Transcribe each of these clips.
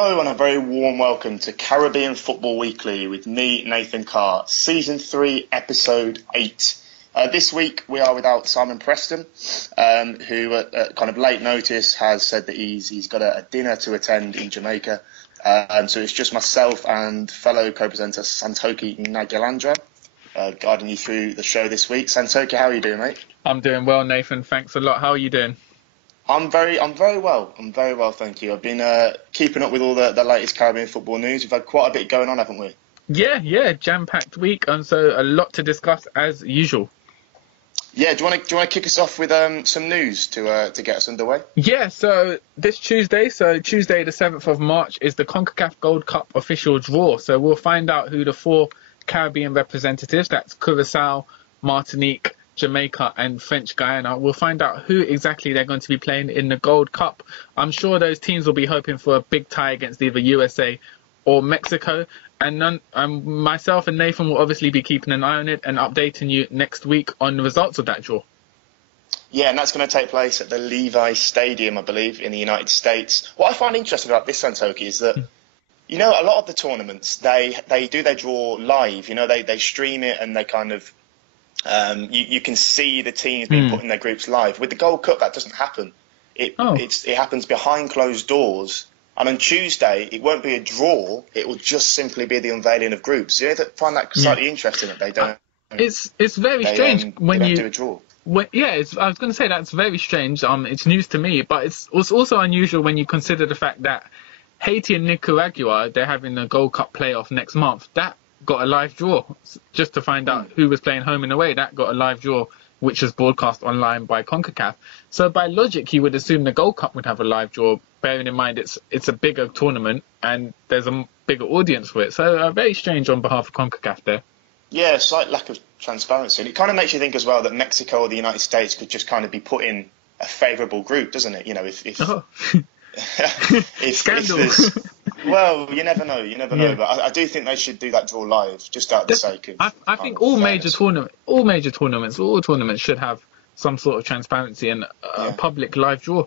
Hello and a very warm welcome to Caribbean Football Weekly with me, Nathan Carr, Season 3, Episode 8. This week we are without Simon Preston, who at kind of late notice has said that he's got a dinner to attend in Jamaica. So it's just myself and fellow co-presenter Santokie Nagulendran guiding you through the show this week. Santokie, how are you doing, mate? I'm doing well, Nathan. Thanks a lot. How are you doing? I'm very well. I'm very well, thank you. I've been keeping up with all the latest Caribbean football news. We've had quite a bit going on, haven't we? Yeah, jam-packed week, and so a lot to discuss as usual. Yeah, do you want to kick us off with some news to get us underway? Yeah, so this Tuesday, the 7th of March, is the CONCACAF Gold Cup official draw. So we'll find out who the 4 Caribbean representatives, that's Curaçao, Martinique, Jamaica and French Guyana. We'll find out who exactly they're going to be playing in the Gold Cup. I'm sure those teams will be hoping for a big tie against either USA or Mexico. And myself and Nathan will obviously be keeping an eye on it and updating you next week on the results of that draw. Yeah, and that's going to take place at the Levi Stadium, I believe, in the United States. What I find interesting about this, Santokie, is that, you know, a lot of the tournaments, they do their draw live. You know, they stream it and they kind of... you can see the teams being put in their groups live. With the Gold Cup, that doesn't happen. It happens behind closed doors. And on Tuesday, it won't be a draw. It will just simply be the unveiling of groups. You find that slightly interesting that they don't. It's very strange when you do a draw. I was going to say that's very strange. It's news to me, but it's also unusual when you consider the fact that Haiti and Nicaragua, they're having the Gold Cup playoff next month. That got a live draw just to find out who was playing home and away. That got a live draw, which was broadcast online by CONCACAF. So by logic, you would assume the Gold Cup would have a live draw, bearing in mind it's a bigger tournament and there's a bigger audience for it. So very strange on behalf of CONCACAF there. Yeah, slight lack of transparency. And it kind of makes you think as well that Mexico or the United States could just kind of be put in a favourable group, doesn't it? You know, if Scandal. Well, you never know. But I do think they should do that draw live, just out of the sake of. I think all tournaments should have some sort of transparency and a public live draw.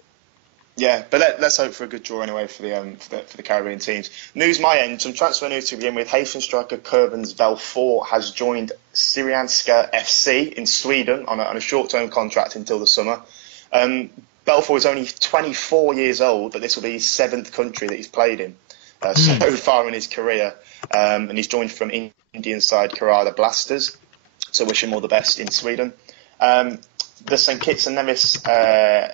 Yeah, but let's hope for a good draw anyway for the Caribbean teams. News my end. Some transfer news to begin with. Haitian striker Kervins Belfort has joined Syrianska FC in Sweden on a short-term contract until the summer. Belfort is only 24 years old, but this will be his 7th country that he's played in so far in his career. And he's joined from Indian side Carr Blasters. So wish him all the best in Sweden. The St Kitts Nevis FA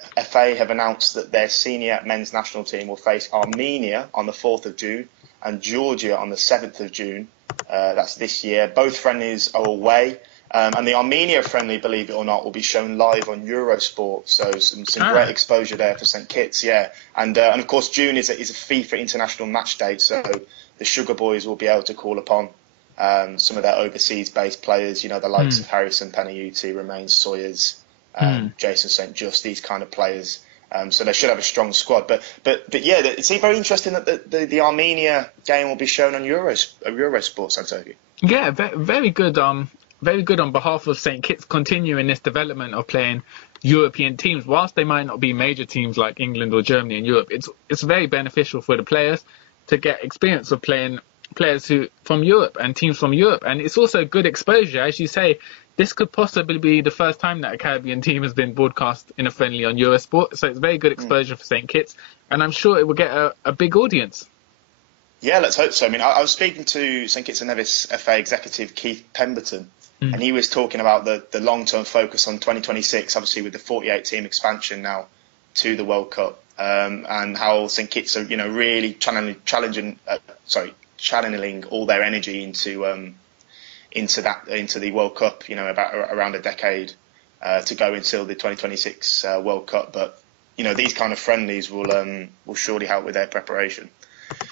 have announced that their senior men's national team will face Armenia on the 4th of June and Georgia on the 7th of June. That's this year. Both friendlies are away. And the Armenia friendly, believe it or not, will be shown live on Eurosport. So some great exposure there for St Kitts, yeah. And of course, June is a FIFA international match date, so the Sugar Boys will be able to call upon some of their overseas-based players, you know, the likes of Harrison Panayuti, Romain Sawyers, Jason St Just, these kind of players. So they should have a strong squad. But yeah, it's very interesting that the Armenia game will be shown on Eurosport, Santokie. Yeah, very good. Very good on behalf of St Kitts continuing this development of playing European teams. Whilst they might not be major teams like England or Germany in Europe, it's very beneficial for the players to get experience of playing players from Europe and teams from Europe. And it's also good exposure. As you say, this could possibly be the first time that a Caribbean team has been broadcast in a friendly on Eurosport. So it's very good exposure for St Kitts. And I'm sure it will get a big audience. Yeah, let's hope so. I mean, I was speaking to St Kitts and Nevis FA executive Keith Pemberton, and he was talking about the long-term focus on 2026, obviously with the 48-team expansion now to the World Cup, and how St Kitts are, you know, really channeling all their energy into the World Cup. You know, around a decade to go until the 2026 World Cup. But you know, these kind of friendlies will surely help with their preparation.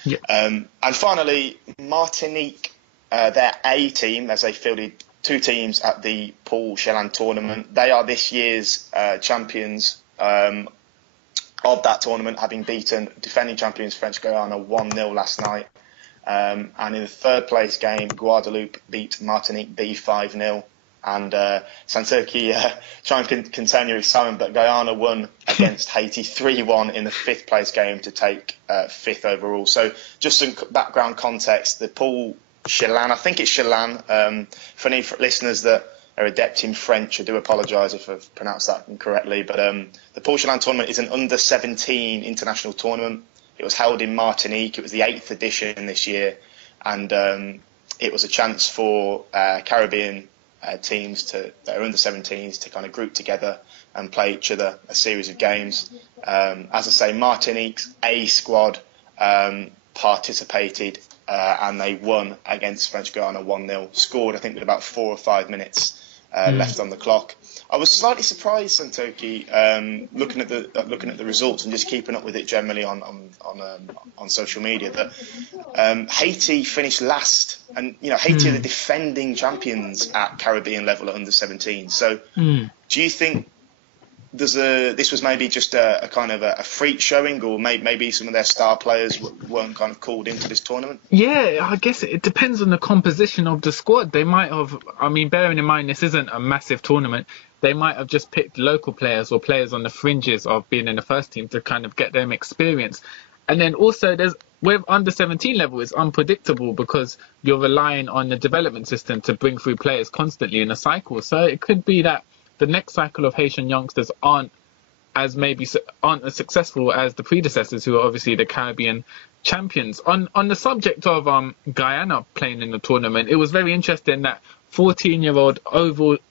Yeah. And finally, Martinique, their A team, as they fielded 2 teams at the Paul Chelan tournament. They are this year's champions of that tournament, having beaten defending champions French Guyana 1-0 last night. And in the 3rd place game, Guadeloupe beat Martinique B 5-0. And Santokie, try and contain your excitement, but Guyana won against Haiti 3-1 in the 5th place game to take 5th overall. So just some background context, the Paul Chelan, I think it's Chelan, for any listeners that are adept in French, I do apologise if I've pronounced that incorrectly, but the Paul Chelan tournament is an under-17 international tournament. It was held in Martinique. It was the 8th edition this year, and it was a chance for Caribbean teams that are under 17s to kind of group together and play each other a series of games. As I say, Martinique's A squad participated and they won against French Guiana 1-0. Scored, I think, with about 4 or 5 minutes left on the clock. I was slightly surprised, Santokie, looking at the results and just keeping up with it generally on social media, that Haiti finished last, and Haiti are the defending champions at Caribbean level at under 17. So, do you think this was maybe just a kind of a freak showing, or maybe some of their star players weren't kind of called into this tournament? Yeah, I guess it depends on the composition of the squad. They might have, bearing in mind this isn't a massive tournament, they might have just picked local players or players on the fringes of being in the first team to kind of get them experience. And then also with under 17 level, it's unpredictable because you're relying on the development system to bring through players constantly in a cycle. So it could be that the next cycle of Haitian youngsters aren't as successful as the predecessors, who are obviously the Caribbean champions. On the subject of Guyana playing in the tournament, it was very interesting that 14-year-old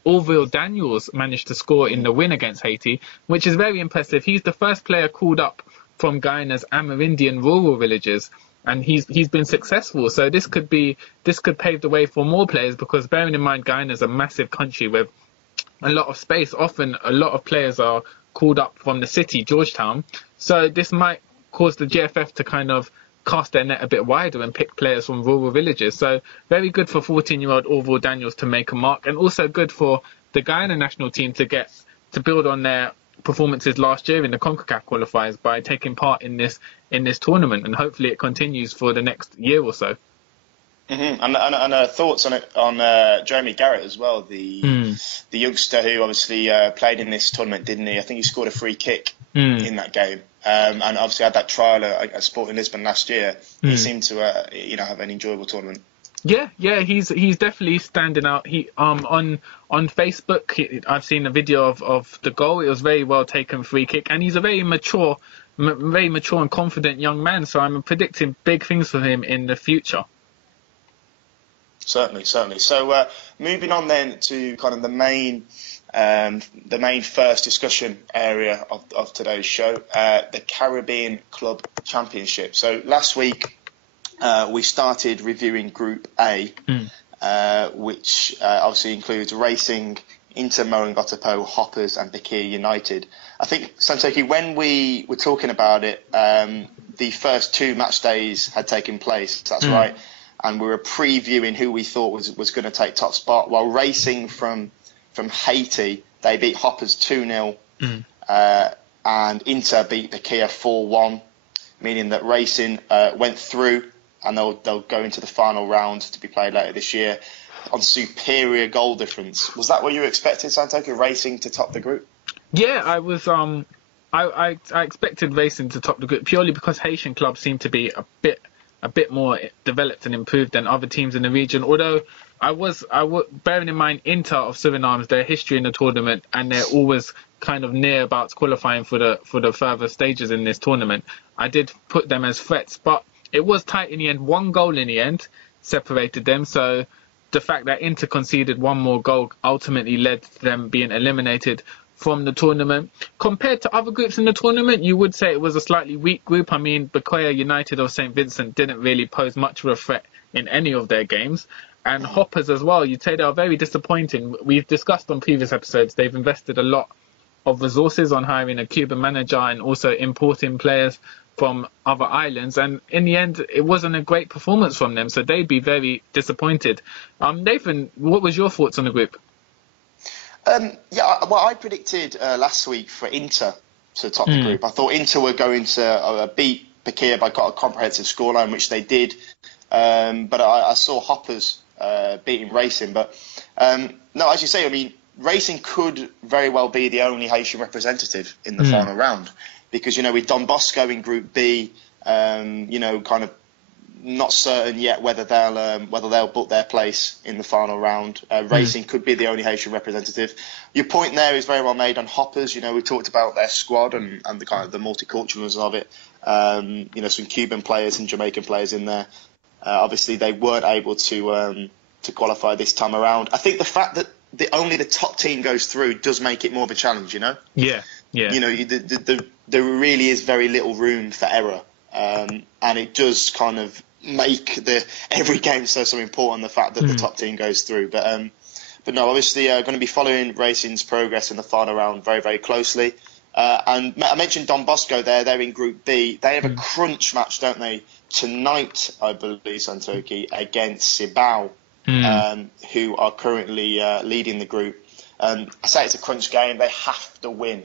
Orville Daniels managed to score in the win against Haiti, which is very impressive. He's the first player called up from Guyana's Amerindian rural villages, and he's been successful. So this could pave the way for more players, because bearing in mind Guyana's a massive country with a lot of space. Often a lot of players are called up from the city, Georgetown. So this might cause the GFF to kind of cast their net a bit wider and pick players from rural villages. So very good for 14-year-old Orville Daniels to make a mark, and also good for the Guyana national team to build on their performances last year in the CONCACAF qualifiers by taking part in this tournament, and hopefully it continues for the next year or so. Mm-hmm. And thoughts on it on Jeremy Garrett as well, the youngster who obviously played in this tournament, didn't he? I think he scored a free kick in that game, and obviously had that trial at Sporting Lisbon last year. He seemed to have an enjoyable tournament. Yeah, he's definitely standing out. He on Facebook, I've seen a video of the goal. It was very well taken free kick, and he's a very mature and confident young man. So I'm predicting big things for him in the future. Certainly. So moving on then to kind of the main first discussion area of today's show, the Caribbean Club Championship. So last week we started reviewing Group A, which obviously includes Racing, Inter Moringotapo, Hoppers and Bakir United. I think, Santokie, when we were talking about it, the first 2 match days had taken place. That's right. And we were previewing who we thought was going to take top spot. While Racing from Haiti, they beat Hoppers 2-0, and Inter beat Bakir 4-1, meaning that Racing went through, and they'll go into the final round to be played later this year on superior goal difference. Was that what you were expecting, Santokie, Racing to top the group? Yeah, I was. I expected Racing to top the group purely because Haitian clubs seem to be a bit more developed and improved than other teams in the region. Although bearing in mind Inter of Suriname's their history in the tournament, and they're always kind of near about qualifying for the further stages in this tournament, I did put them as threats. But it was tight in the end. 1 goal in the end separated them. So the fact that Inter conceded 1 more goal ultimately led to them being eliminated from the tournament. Compared to other groups in the tournament, you would say it was a slightly weak group. Bakir United of St. Vincent didn't really pose much of a threat in any of their games. And Hoppers as well, you'd say they are very disappointing. We've discussed on previous episodes, they've invested a lot of resources on hiring a Cuban manager and also importing players from other islands. And in the end, it wasn't a great performance from them. So they'd be very disappointed. Nathan, what was your thoughts on the group? I predicted last week for Inter to top the group. I thought Inter were going to beat Bakir by quite a comprehensive scoreline, which they did. But I saw Hoppers beating Racing. But no, as you say, I mean, Racing could very well be the only Haitian representative in the final round, because, with Don Bosco in Group B, kind of not certain yet whether they'll book their place in the final round. Racing could be the only Haitian representative. Your point there is very well made on Hoppers. We talked about their squad and the kind of the multiculturalism of it. Some Cuban players and Jamaican players in there. Obviously, they weren't able to qualify this time around. I think the fact that only the top team goes through does make it more of a challenge. Yeah. There really is very little room for error, and it does kind of make every game so important. The fact that the top team goes through, but no, obviously going to be following Racing's progress in the final round very, very closely. And I mentioned Don Bosco there. They're in Group B. They have a crunch match, don't they, tonight, I believe, Santokie, against Sibao, who are currently leading the group. I say it's a crunch game. They have to win.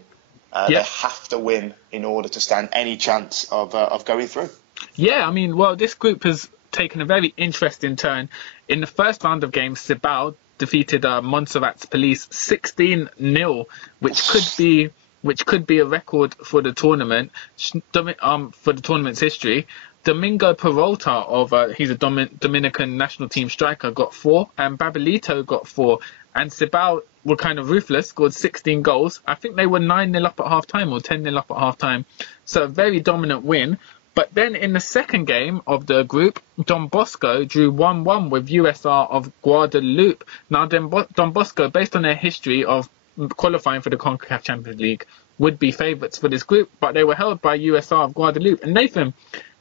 They have to win in order to stand any chance of going through. Yeah, I mean, this group has taken a very interesting turn. In the first round of games, Sibao defeated Montserrat's Police 16-0, which could be a record for the tournament, for the tournament's history. Domingo Peralta he's a Dominican national team striker, got 4, and Babelito got 4. And Sibao were kind of ruthless, scored 16 goals. I think they were 9-0 up at half time or 10-0 up at half time. So a very dominant win. But then in the second game of the group, Don Bosco drew 1-1 with USR of Guadeloupe. Now, Don Bosco, based on their history of qualifying for the CONCACAF Champions League, would be favourites for this group, but they were held by USR of Guadeloupe. And Nathan,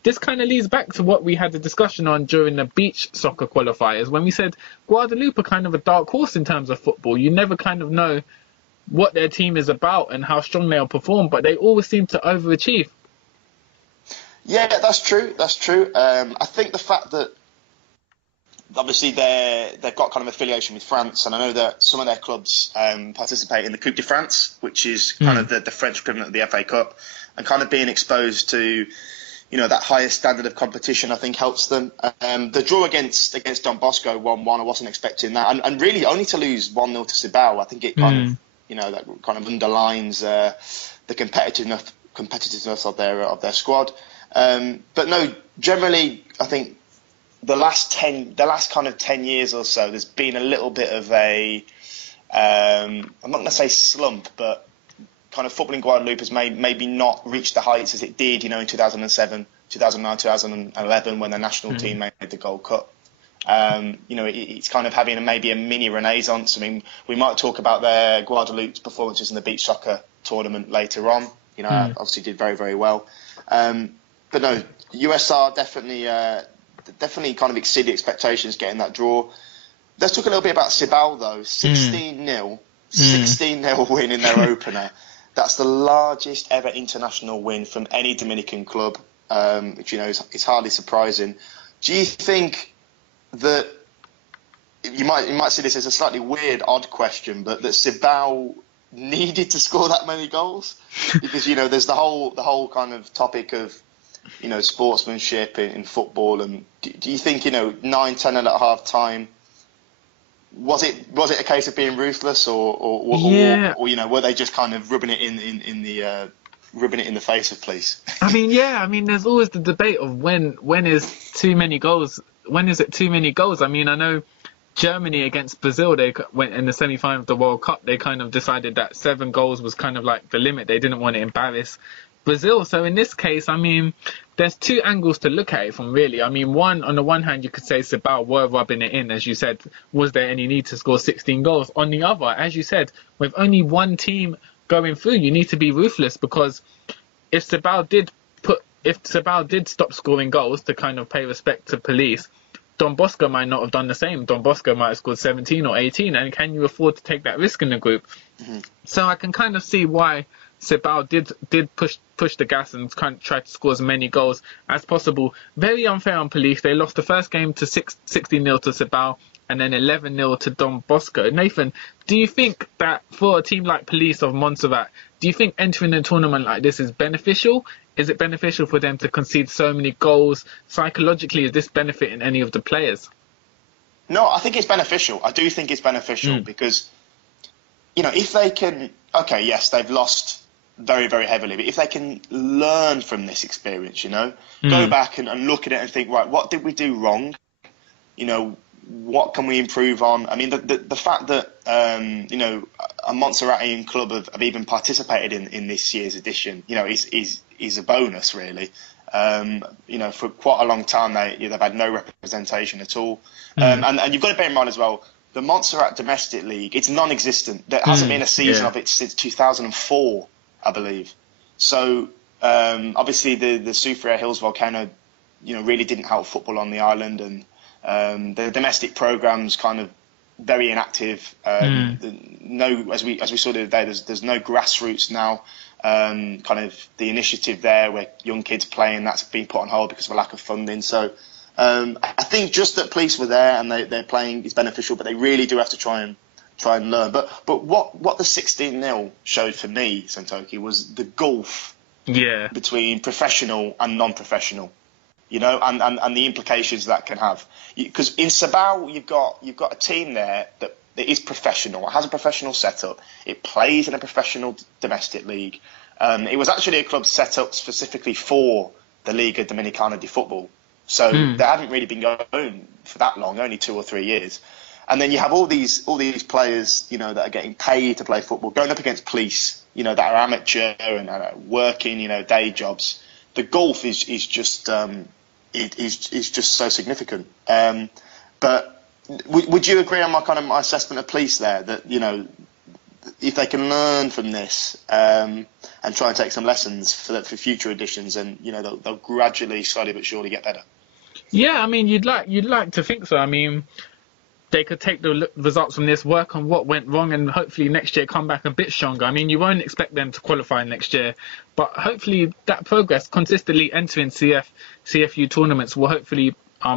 this kind of leads back to what we had a discussion on during the beach soccer qualifiers, when we said Guadeloupe are kind of a dark horse in terms of football. You never kind of know what their team is about and how strong they'll perform, but they always seem to overachieve. Yeah, that's true. I think the fact that obviously they've got kind of affiliation with France, and I know that some of their clubs participate in the Coupe de France, which is kind of the French equivalent of the FA Cup, and kind of being exposed to that higher standard of competition, I think helps them. The draw against Don Bosco 1-1, I wasn't expecting that, and really only to lose 1-0 to Sibao. I think it kind of that kind of underlines the competitiveness of their squad. But no, generally, I think the last kind of 10 years or so, there's been a little bit of a, I'm not going to say slump, but kind of football in Guadeloupe has maybe not reached the heights as it did, in 2007, 2009, 2011, when the national team made the Gold Cup. It's kind of having maybe a mini renaissance. I mean, we might talk about their Guadeloupe's performances in the beach soccer tournament later on. Obviously did very, very well. But no, USR definitely kind of exceeded expectations getting that draw. Let's talk a little bit about Sibao though. 16-0 win in their opener. That's the largest ever international win from any Dominican club, which is hardly surprising. Do you think that you might see this as a slightly weird, odd question, but that Sibao needed to score that many goals? Because there's the whole kind of topic of sportsmanship in football, and do you think 9-10 at half time, was it a case of being ruthless, or were they just kind of rubbing it in the face of police? I mean, there's always the debate of when is too many goals. When is it too many goals? I mean, I know Germany against Brazil, they went in the semi-final of the World Cup. They kind of decided that 7 goals was kind of like the limit. They didn't want to embarrass Brazil. So in this case, I mean, there's 2 angles to look at it from, really. I mean, on the one hand, you could say Sibao were rubbing it in, as you said. Was there any need to score 16 goals? On the other, as you said, with only one team going through, you need to be ruthless, because if Sibao did stop scoring goals to kind of pay respect to police, Don Bosco might not have done the same. Don Bosco might have scored 17 or 18, and can you afford to take that risk in the group? So I can kind of see why Sibao did push the gas and kind of try to score as many goals as possible. Very unfair on police. They lost the first game to 16-0 to Sibao, and then 11-0 to Don Bosco. Nathan, do you think that for a team like Police of Montserrat, do you think entering a tournament like this is beneficial? Is it beneficial for them to concede so many goals? Psychologically, is this benefiting any of the players? No, I think it's beneficial. I do think it's beneficial because, if they can, okay, yes, they've lost very, very heavily, but if they can learn from this experience, go back and look at it and think, right, what did we do wrong? What can we improve on? I mean, the fact that, a Montserratian club have even participated in this year's edition, is a bonus, really. For quite a long time, they've had no representation at all. And you've got to bear in mind as well, the Montserrat Domestic League, it's non-existent. There hasn't been a season of it since 2004, I believe. So, obviously, the Soufriere Hills volcano, really didn't help football on the island, and the domestic program's kind of very inactive. As we saw the other day, there's no grassroots now. Kind of the initiative there where young kids playing, that's been put on hold because of a lack of funding. So I think just that police were there and they're playing is beneficial, but they really do have to try and learn. But what the 16-0 showed for me, Santokie, was the gulf between professional and non-professional. And the implications that can have. Because in Sabah, you've got a team there that is professional. It has a professional setup. It plays in a professional domestic league. It was actually a club set up specifically for the Liga Dominicana de Football. So they hadn't really been going for that long, only 2 or 3 years. And then you have all these players, that are getting paid to play football, going up against police, that are amateur and working, day jobs. The gulf is just is just so significant. But would you agree on my assessment of police there that if they can learn from this and try and take some lessons for future editions, and they'll gradually, slowly but surely get better? Yeah, I mean, you'd like to think so. I mean, they could take the results from this, work on what went wrong, and hopefully next year come back a bit stronger. I mean, you won't expect them to qualify next year, but hopefully that progress, consistently entering CFU tournaments, will hopefully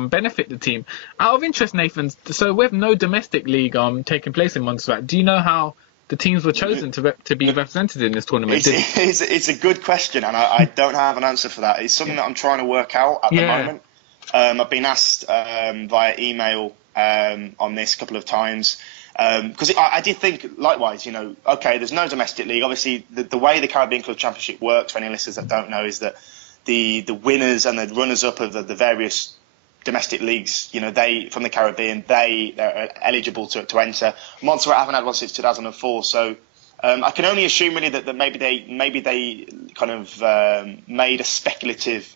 benefit the team. Out of interest, Nathan, so with no domestic league taking place in Montserrat, do you know how the teams were chosen to be represented in this tournament? It's a good question, and I don't have an answer for that. It's something that I'm trying to work out at the moment. I've been asked via email on this a couple of times, because I did think likewise, okay, there's no domestic league. Obviously, the way the Caribbean Club Championship works, for any listeners that don't know, is that the winners and the runners-up of the various domestic leagues, they from the Caribbean, they're eligible to enter. Montserrat haven't had one since 2004, so I can only assume really that maybe they kind of made a speculative,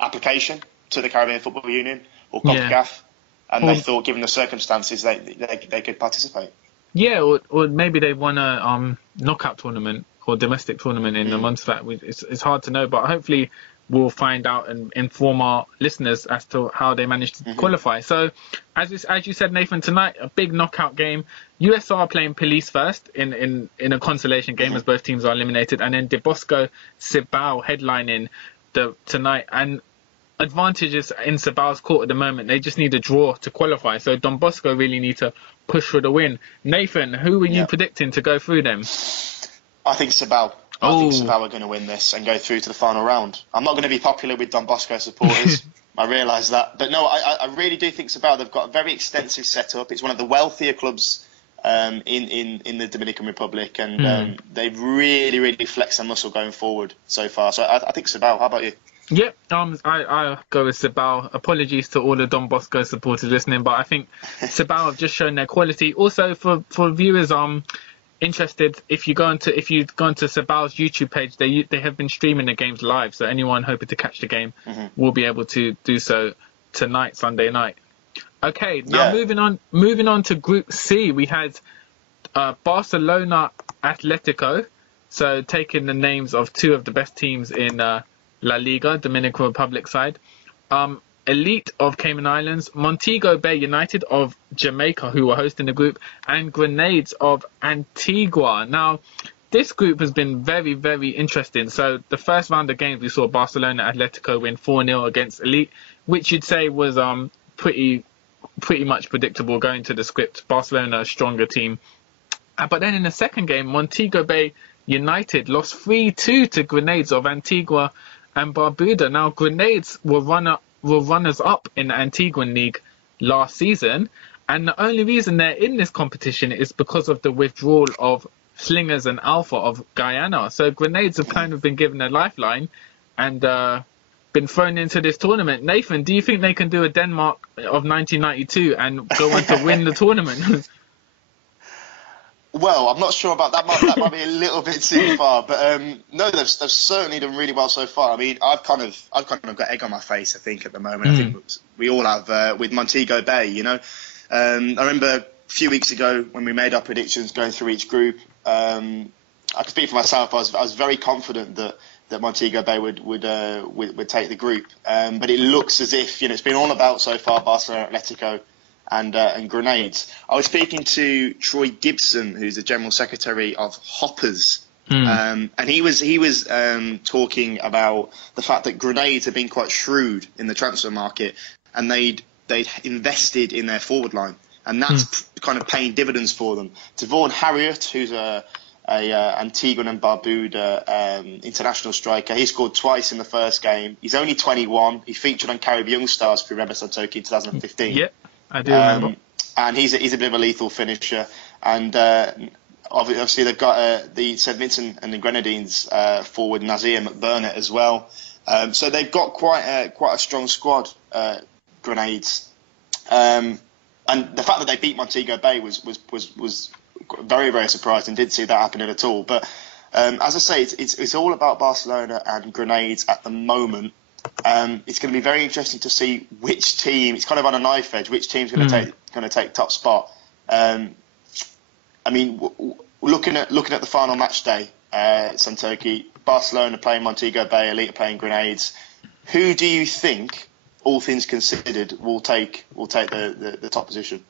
application to the Caribbean Football Union or CONCACAF, and they thought, given the circumstances, they could participate. Yeah, or maybe they won a knockout tournament or domestic tournament in the Montserrat. It's hard to know, but hopefully we'll find out and inform our listeners as to how they managed to qualify. So, as you said, Nathan, tonight a big knockout game. USR playing Police first in a consolation game as both teams are eliminated, and then De Bosco Cibao headlining tonight. And advantages in Cibao's court at the moment. They just need a draw to qualify. So Don Bosco really need to push for the win. Nathan, who were you predicting to go through them? I think Cibao. I think Cibao are going to win this and go through to the final round. I'm not going to be popular with Don Bosco supporters. I realise that. But no, I really do think Cibao, they've got a very extensive setup. It's one of the wealthier clubs in the Dominican Republic, and they've really, really flexed their muscle going forward so far. So I think Cibao. How about you? Yep, I go with Cibao. Apologies to all the Don Bosco supporters listening, but I think Cibao have just shown their quality. Also, for viewers interested, if you go onto Cibao's YouTube page, they have been streaming the games live, so anyone hoping to catch the game will be able to do so tonight, Sunday night. Okay, now moving on to Group C, we had Barcelona Atletico, so taking the names of two of the best teams in La Liga, Dominican Republic side. Elite of Cayman Islands, Montego Bay United of Jamaica, who were hosting the group, and Grenades of Antigua. Now, this group has been very, very interesting. So the first round of games, we saw Barcelona Atletico win 4-0 against Elite, which you'd say was pretty much predictable going to the script. Barcelona, a stronger team. But then in the second game, Montego Bay United lost 3-2 to Grenades of Antigua and Barbuda. Now, Grenades were runners-up in the Antiguan League last season. And the only reason they're in this competition is because of the withdrawal of Slingers and Alpha of Guyana. So Grenades have kind of been given a lifeline and been thrown into this tournament. Nathan, do you think they can do a Denmark of 1992 and go on to win the tournament? Well, I'm not sure about that. That might be a little bit too far, but no, they've certainly done really well so far. I mean, I've kind of got egg on my face, I think, at the moment. I think we all have with Montego Bay. You know, I remember a few weeks ago when we made our predictions going through each group. I can speak for myself. I was very confident that Montego Bay would take the group, but it looks as if it's been all about so far Barcelona, Atletico, and Grenades. I was speaking to Troy Gibson, who's the General Secretary of Hoppers, and he was talking about the fact that Grenades have been quite shrewd in the transfer market, and they'd invested in their forward line, and that's kind of paying dividends for them. Vaughan Harriott, who's a Antiguan and Barbuda international striker. He scored twice in the first game. He's only 21. He featured on Caribbean Young Stars, if you remember, Santokie in 2015. Yeah, I do remember. And he's a bit of a lethal finisher. And obviously they've got the St Vincent and the Grenadines forward Nazir McBurnett as well. So they've got quite a strong squad, Grenades. And the fact that they beat Montego Bay was very, very surprised and didn't see that happening at all. But as I say, it's all about Barcelona and Grenades at the moment. It's going to be very interesting to see which team. It's kind of on a knife edge. Which team's going to take top spot? I mean, looking at the final match day, Santokie, Barcelona playing Montego Bay, Elite are playing Grenades. Who do you think, all things considered, will take the top position?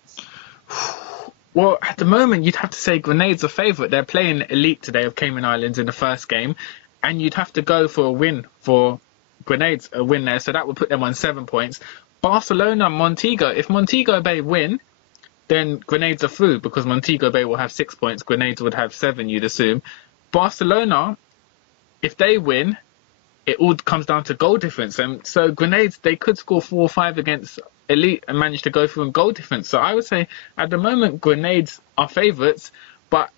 Well, at the moment, you'd have to say Grenades are favourite. They're playing Elite today of Cayman Islands in the first game, and you'd have to go for a win for Grenades, a win there, so that would put them on 7 points. Barcelona, Montego, if Montego Bay win, then Grenades are through, because Montego Bay will have 6 points, Grenades would have 7, you'd assume. Barcelona, if they win, it all comes down to goal difference, and so Grenades, they could score 4 or 5 against Elite and manage to go through in goal difference. So I would say at the moment Grenades are favourites, but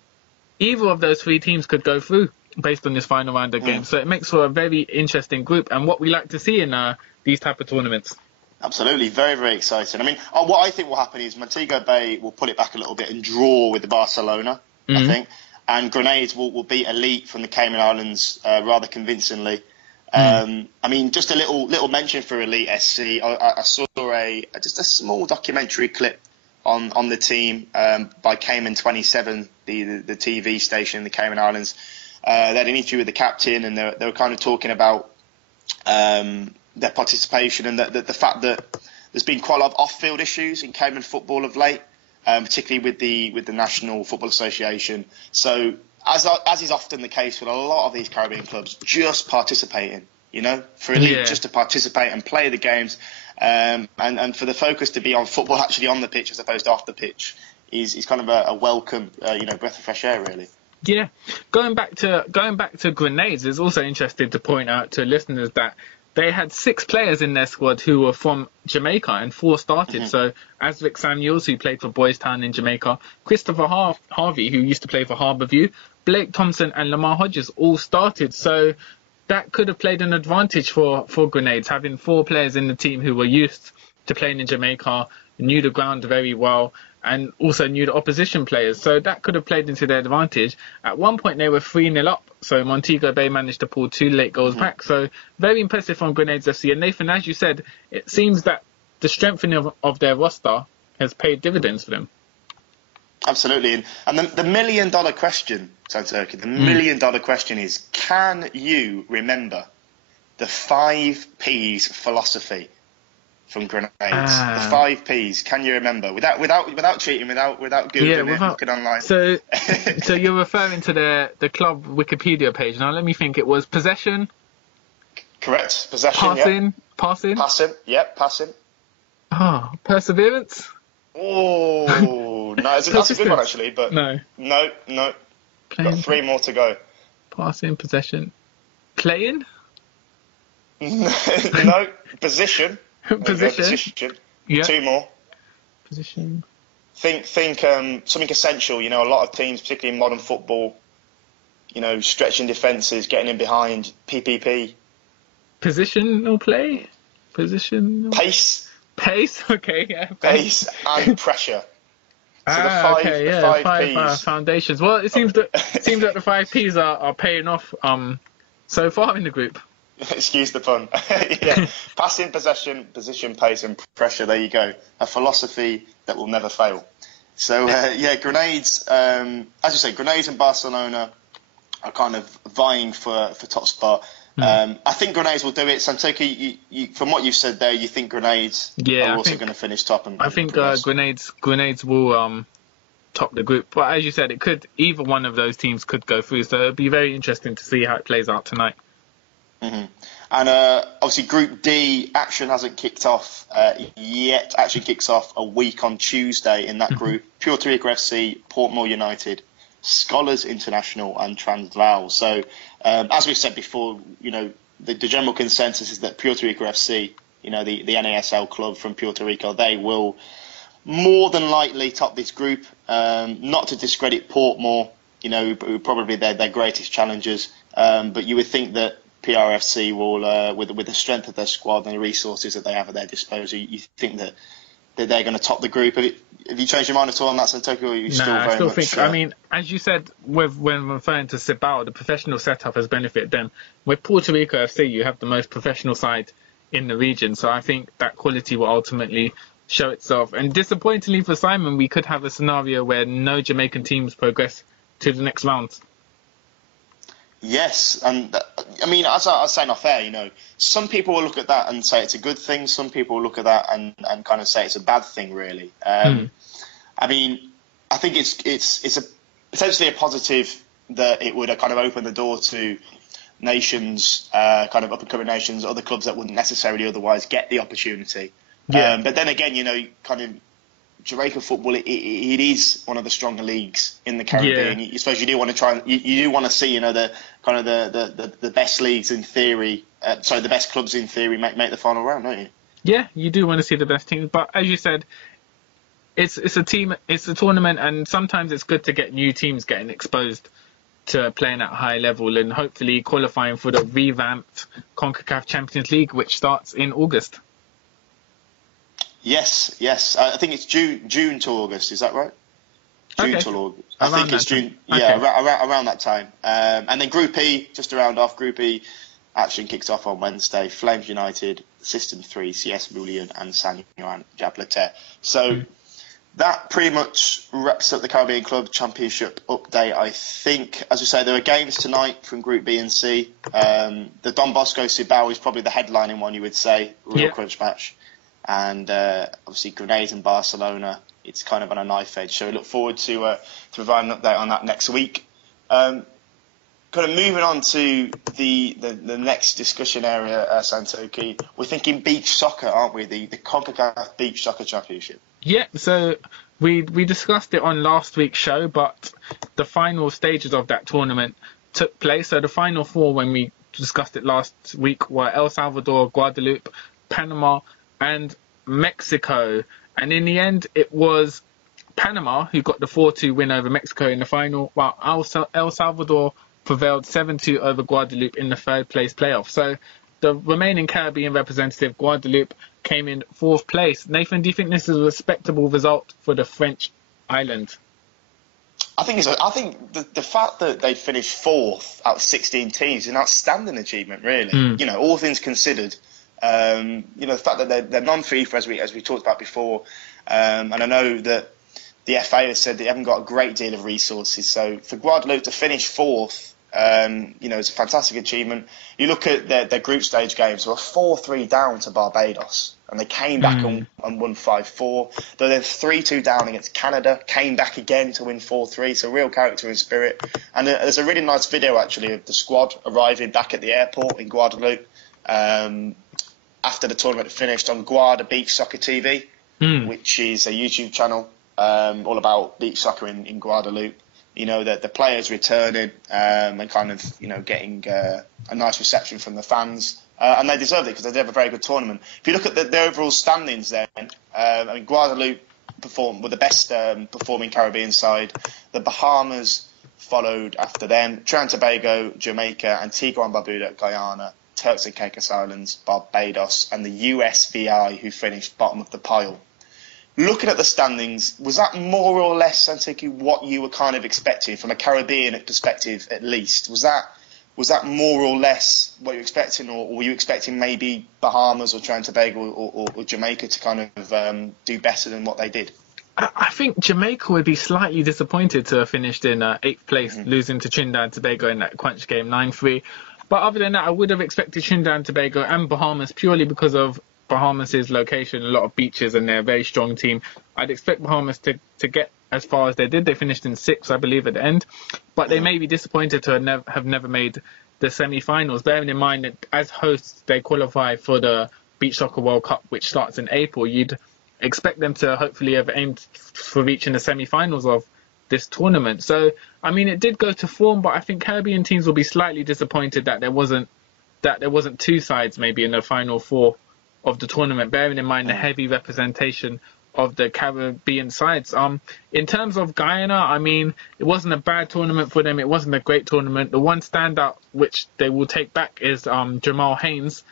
either of those 3 teams could go through based on this final round of games. So it makes for a very interesting group, and what we like to see in these type of tournaments. Absolutely, very, very exciting. I mean, what I think will happen is Montego Bay will pull it back a little bit and draw with the Barcelona, I think, and Grenades will beat Elite from the Cayman Islands rather convincingly. I mean, just a little mention for Elite SC. I saw just a small documentary clip on the team by Cayman 27, the TV station in the Cayman Islands. They had an interview with the captain, and they were kind of talking about their participation and the fact that there's been quite a lot of off-field issues in Cayman football of late, particularly with the National Football Association. So, as is often the case with a lot of these Caribbean clubs, just participating, for Elite just to participate and play the games, and for the focus to be on football actually on the pitch as opposed to off the pitch is kind of a welcome, breath of fresh air, really. Yeah, going back to Grenades, it's also interesting to point out to listeners that they had 6 players in their squad who were from Jamaica, and 4 started. So Asvic Samuels, who played for Boys Town in Jamaica, Christopher Harvey, who used to play for Harbourview, Blake Thompson and Lamar Hodges all started. So that could have played an advantage for Grenades, having 4 players in the team who were used to playing in Jamaica, knew the ground very well, and also knew the opposition players. So that could have played into their advantage. At one point, they were 3-0 up, so Montego Bay managed to pull 2 late goals back. So very impressive from Grenades FC. And Nathan, as you said, it seems that the strengthening of their roster has paid dividends for them. Absolutely. And the $1 million question, Santokie, the $1 million question is, can you remember the 5 Ps philosophy from Grenades? The 5 Ps. Can you remember? Without cheating, without Googling it, looking online. So you're referring to the club Wikipedia page. Now let me think. It was possession. Correct. Possession. Passing. Yep. Passing. Oh, perseverance. Oh, no, that's a good one actually, but no. Got 3 more to go. Passing, possession, playing. No, position. Position. Yeah. 2 more. Position. Think something essential. A lot of teams, particularly in modern football, stretching defences, getting in behind, PPP. Positional play? Position? Pace. Okay, yeah. Pace and pressure. So the five foundations. Well, it seems that the 5 Ps are paying off so far in the group. Excuse the pun. Yeah. Passing, possession, position, pace and pressure. There you go. A philosophy that will never fail. So, Grenades, as you say, Grenades and Barcelona are kind of vying for top spot. I think Grenades will do it. Santokie, you, from what you've said there, you think Grenades are also going to finish top? I think Grenades will top the group. But as you said, either one of those teams could go through. So it'll be very interesting to see how it plays out tonight. Mm-hmm. And obviously Group D action hasn't kicked off yet. Actually kicks off a week on Tuesday in that group. Puerto Rico FC, Portmore United, Scholars International and Transvaal. So as we've said before, the general consensus is that Puerto Rico FC, the NASL club from Puerto Rico, they will more than likely top this group. Not to discredit Portmore, who probably their greatest challengers, but you would think that PRFC will, with the strength of their squad and the resources that they have at their disposal, you think that they're going to top the group. Have you changed your mind at all on that, Santokie, or are you still very much... think, I mean, as you said, when referring to Cibao, the professional setup has benefited them. With Puerto Rico FC, you have the most professional side in the region, so I think that quality will ultimately show itself. And disappointingly for Simon, we could have a scenario where no Jamaican teams progress to the next round. Yes, and I mean, as I was saying off air, some people will look at that and say it's a good thing. Some people will look at that and kind of say it's a bad thing, really. I mean, I think it's potentially a positive that it would kind of open the door to nations, kind of up-and-coming nations, other clubs that wouldn't necessarily otherwise get the opportunity. Yeah. But then again, kind of Jamaican football, it is one of the stronger leagues in the Caribbean. Yeah. I suppose you do want to try, you do want to see, the kind of the best leagues in theory, the best clubs in theory make the final round, don't you? Yeah, you do want to see the best teams, but as you said, it's a tournament, and sometimes it's good to get new teams getting exposed to playing at a high level and hopefully qualifying for the revamped CONCACAF Champions League, which starts in August. Yes. I think it's June to August. Is that right? June to August. I think it's June. Okay. Yeah, around that time. And then Group E, just to round off, Group E action kicks off on Wednesday. Flames United, System 3, CS Bullion and San Juan Jablete. So that pretty much wraps up the Caribbean Club Championship update, I think. As we say, there are games tonight from Group B and C. The Don Bosco Cibao is probably the headlining one, you would say. Real crunch match. And obviously Grenades and Barcelona, it's kind of on a knife edge. So we look forward to providing an update on that next week. Kind of moving on to the next discussion area, Santokie. We're thinking beach soccer, aren't we? The CONCACAF Beach Soccer Championship. Yeah, so we discussed it on last week's show, but the final stages of that tournament took place. So the final 4, when we discussed it last week, were El Salvador, Guadeloupe, Panama and Mexico, and in the end it was Panama who got the 4-2 win over Mexico in the final, while El Salvador prevailed 7-2 over Guadeloupe in the 3rd place playoff. So the remaining Caribbean representative, Guadeloupe, came in 4th place. Nathan, do you think this is a respectable result for the French island? I think the fact that they finished 4th out of 16 teams is an outstanding achievement, really. All things considered. The fact that they're non-FIFA, as we talked about before, and I know that the FA has said they haven't got a great deal of resources. So for Guadeloupe to finish 4th, it's a fantastic achievement. You look at their group stage games, they were 4-3 down to Barbados, and they came back and won 5-4. Though they're 3-2 down against Canada, came back again to win 4-3. So real character and spirit. And there's a really nice video actually of the squad arriving back at the airport in Guadeloupe. After the tournament finished on Guada Beach Soccer TV, which is a YouTube channel all about beach soccer in Guadeloupe. That the players returning and kind of getting a nice reception from the fans, and they deserved it because they did have a very good tournament. If you look at the overall standings, then Guadeloupe were the best performing Caribbean side. The Bahamas followed after them. Trinidad and Tobago, Jamaica, Antigua and Barbuda, Guyana, Turks and Caicos Islands, Barbados, and the USVI, who finished bottom of the pile. Looking at the standings, was that more or less, Santokie, what you were kind of expecting from a Caribbean perspective, at least? Was that more or less what you were expecting, or were you expecting maybe Bahamas or Trinidad and Tobago or Jamaica to kind of do better than what they did? I think Jamaica would be slightly disappointed to have finished in 8th place, losing to Trinidad and Tobago in that crunch game 9-3. But other than that, I would have expected Trinidad and Tobago and Bahamas, purely because of Bahamas' location, a lot of beaches, and they're a very strong team. I'd expect Bahamas to get as far as they did. They finished in 6th, I believe, at the end. But they may be disappointed to have never made the semi-finals, bearing in mind that as hosts, they qualify for the Beach Soccer World Cup, which starts in April. You'd expect them to hopefully have aimed for reaching the semi-finals of this tournament. So, I mean, it did go to form, but I think Caribbean teams will be slightly disappointed that there wasn't two sides maybe in the final four of the tournament, bearing in mind the heavy representation of the Caribbean sides. In terms of Guyana, I mean, it wasn't a bad tournament for them. It wasn't a great tournament. The one standout which they will take back is Jamal Haynes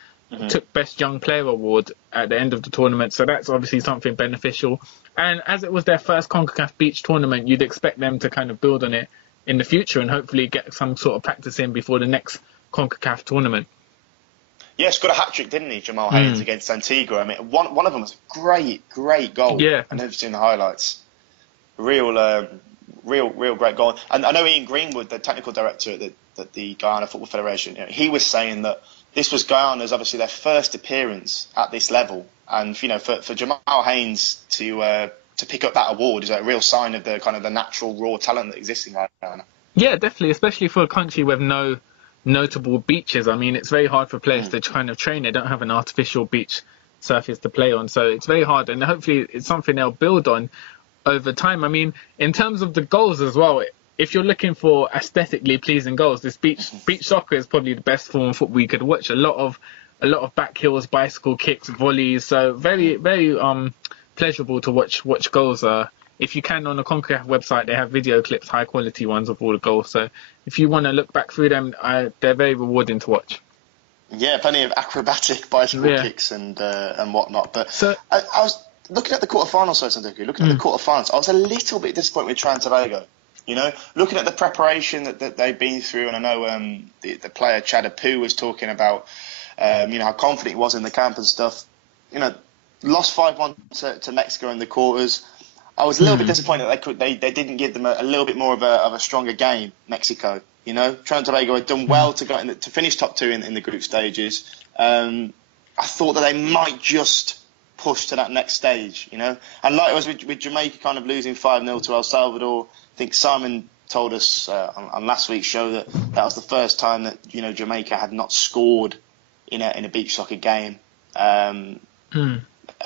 took Best Young Player award at the end of the tournament. So that's obviously something beneficial. And as it was their first CONCACAF Beach tournament, you'd expect them to kind of build on it in the future and hopefully get some sort of practice in before the next CONCACAF tournament. Yes, got a hat-trick, didn't he, Jamal Haynes, against Antigua? I mean, one of them was a great goal. Yeah. I never seen the highlights. Real great goal. And I know Ian Greenwood, the technical director at the Guyana Football Federation, he was saying that this was Guyana's, obviously, their first appearance at this level. And, for Jamal Haynes to pick up that award is a real sign of the kind of the natural raw talent that exists in Guyana. Yeah, definitely, especially for a country with no notable beaches. I mean, it's very hard for players to kind of train. They don't have an artificial beach surface to play on, so it's very hard, and hopefully it's something they'll build on over time. I mean, in terms of the goals as well, if you're looking for aesthetically pleasing goals, this beach soccer is probably the best form of football you could watch. A lot of back heels, bicycle kicks, volleys, so very pleasurable to watch goals. If you can, on the CONCACAF website, they have video clips, high quality ones of all the goals. So if you want to look back through them, they're very rewarding to watch. Yeah, plenty of acrobatic bicycle kicks and whatnot. But so, I was looking at the quarterfinals, looking at the quarterfinals, I was a little bit disappointed with Trinidad and Tobago. Looking at the preparation that they've been through, and I know the player Chad Apu was talking about how confident he was in the camp and stuff. Lost 5-1 to Mexico in the quarters. I was a little bit disappointed that they didn't give them a little bit more of a stronger game, Mexico. Trinidad and Tobago had done well to finish top 2 in the group stages. I thought that they might just push to that next stage, And like it was with Jamaica kind of losing 5-0 to El Salvador, I think Simon told us on last week's show that was the first time that, Jamaica had not scored in a beach soccer game.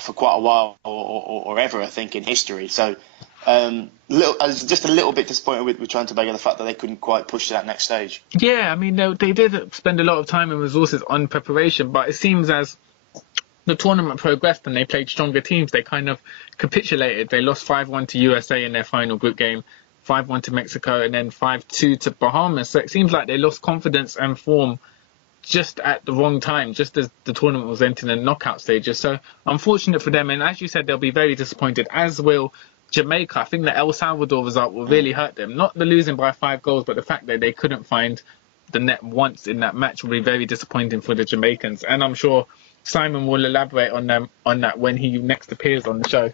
For quite a while or ever, I think, in history. So I was just a little bit disappointed with Trinidad and Tobago, the fact that they couldn't quite push to that next stage. Yeah, I mean, they did spend a lot of time and resources on preparation, but it seems as the tournament progressed and they played stronger teams, they kind of capitulated. They lost 5-1 to USA in their final group game, 5-1 to Mexico, and then 5-2 to Bahamas. So it seems like they lost confidence and form just at the wrong time, just as the tournament was entering the knockout stages. So unfortunate for them, and as you said, they'll be very disappointed, as will Jamaica. I think the El Salvador result will really hurt them. Not the losing by 5 goals, but the fact that they couldn't find the net once in that match will be very disappointing for the Jamaicans. And I'm sure Simon will elaborate on that when he next appears on the show.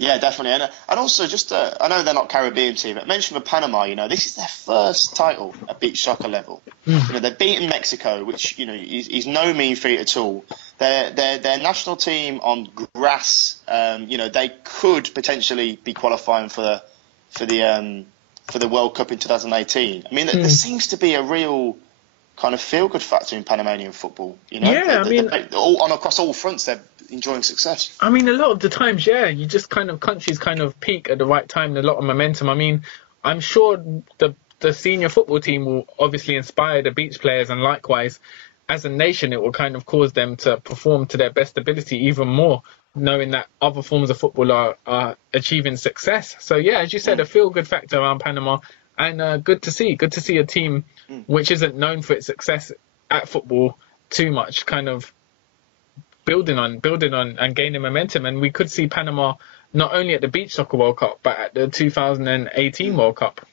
Yeah, definitely. And also, just I know they're not Caribbean team, but mention for Panama, this is their first title at beach soccer level. They've beaten Mexico, which is no mean feat at all. Their national team on grass, they could potentially be qualifying for the World Cup in 2018. I mean, there seems to be a real kind of feel-good factor in Panamanian football. Across all fronts, they're enjoying success. I mean, a lot of the times, you just countries peak at the right time, and a lot of momentum. I mean, I'm sure the senior football team will obviously inspire the beach players, and likewise, as a nation, it will kind of cause them to perform to their best ability even more knowing that other forms of football are achieving success. So yeah, as you said, a feel-good factor around Panama, and good to see a team which isn't known for its success at football too much, kind of building on and gaining momentum. And we could see Panama not only at the Beach Soccer World Cup, but at the 2018 World Cup.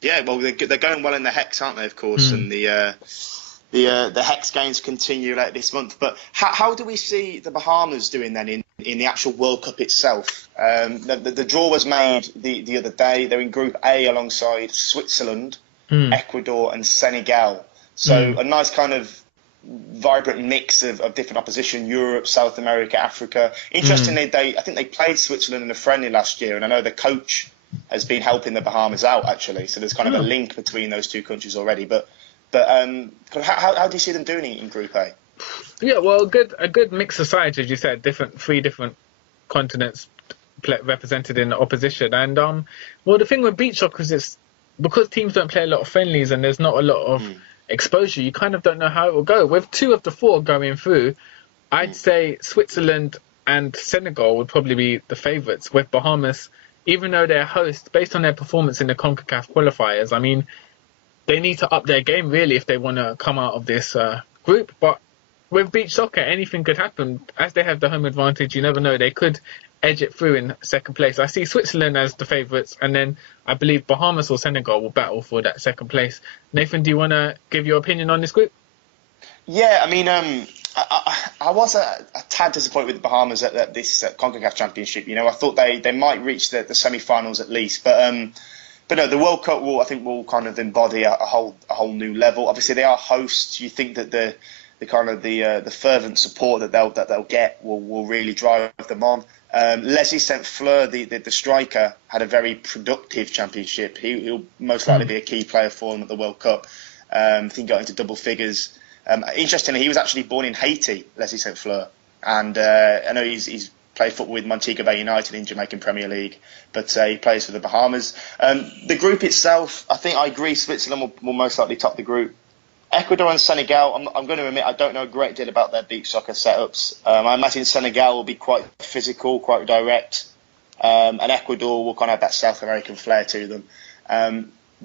Yeah, well, they're going well in the Hex, aren't they, of course, and the Hex games continue later this month. But how do we see the Bahamas doing then in the actual World Cup itself? The draw was made the other day. They're in Group A alongside Switzerland, Ecuador and Senegal. So a nice kind of vibrant mix of different opposition: Europe, South America, Africa. Interestingly, I think they played Switzerland in a friendly last year, and I know the coach has been helping the Bahamas out, actually. So there's kind of a link between those two countries already. But how do you see them doing in Group A? Yeah, well, a good mix of sides, as you said, three different continents represented in the opposition. And well, the thing with beach soccer is it's because teams don't play a lot of friendlies and there's not a lot of exposure. You kind of don't know how it will go. With 2 of the 4 going through, I'd say Switzerland and Senegal would probably be the favourites. With Bahamas, even though they're hosts, based on their performance in the CONCACAF qualifiers, I mean, they need to up their game really if they want to come out of this group. But with beach soccer, anything could happen. As they have the home advantage, you never know. They could edge it through in second place. I see Switzerland as the favourites, and then I believe Bahamas or Senegal will battle for that second place. Nathan, do you want to give your opinion on this group? Yeah, I mean, I was a tad disappointed with the Bahamas at this CONCACAF Championship. You know, I thought they might reach the semi-finals at least, but no, the World Cup will kind of embody a whole new level. Obviously, they are hosts. You think that the fervent support that they'll get will really drive them on. Leslie St. Fleur, the striker, had a very productive championship. He'll most likely be a key player for them at the World Cup. I think he got into double figures. Interestingly, he was actually born in Haiti, Leslie St. Fleur, and I know he's played football with Montego Bay United in Jamaican Premier League, but he plays for the Bahamas. The group itself, I think I agree, Switzerland will most likely top the group. Ecuador and Senegal, I'm going to admit I don't know a great deal about their beach soccer setups. I imagine Senegal will be quite physical, quite direct, and Ecuador will kind of have that South American flair to them.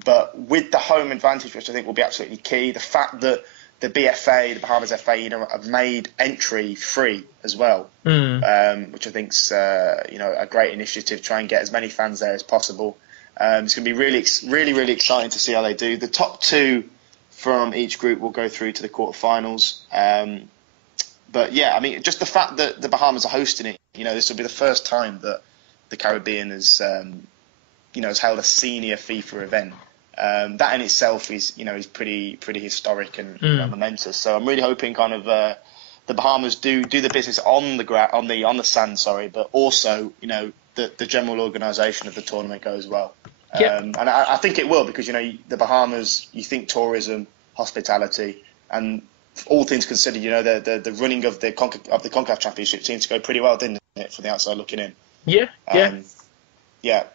But with the home advantage, which I think will be absolutely key, the fact that the BFA, the Bahamas FA, have made entry free as well, which I think's a great initiative. Try and get as many fans there as possible. It's going to be really exciting to see how they do. The top 2 from each group will go through to the quarterfinals. But yeah, I mean, just the fact that the Bahamas are hosting it, this will be the first time that the Caribbean has held a senior FIFA event. That in itself is pretty historic and momentous. So I'm really hoping kind of the Bahamas do the business on the sand, but also the general organisation of the tournament goes well. And I think it will, because the Bahamas, you think tourism, hospitality, and all things considered, the running of the CONCACAF Championship seems to go pretty well, didn't it, from the outside looking in?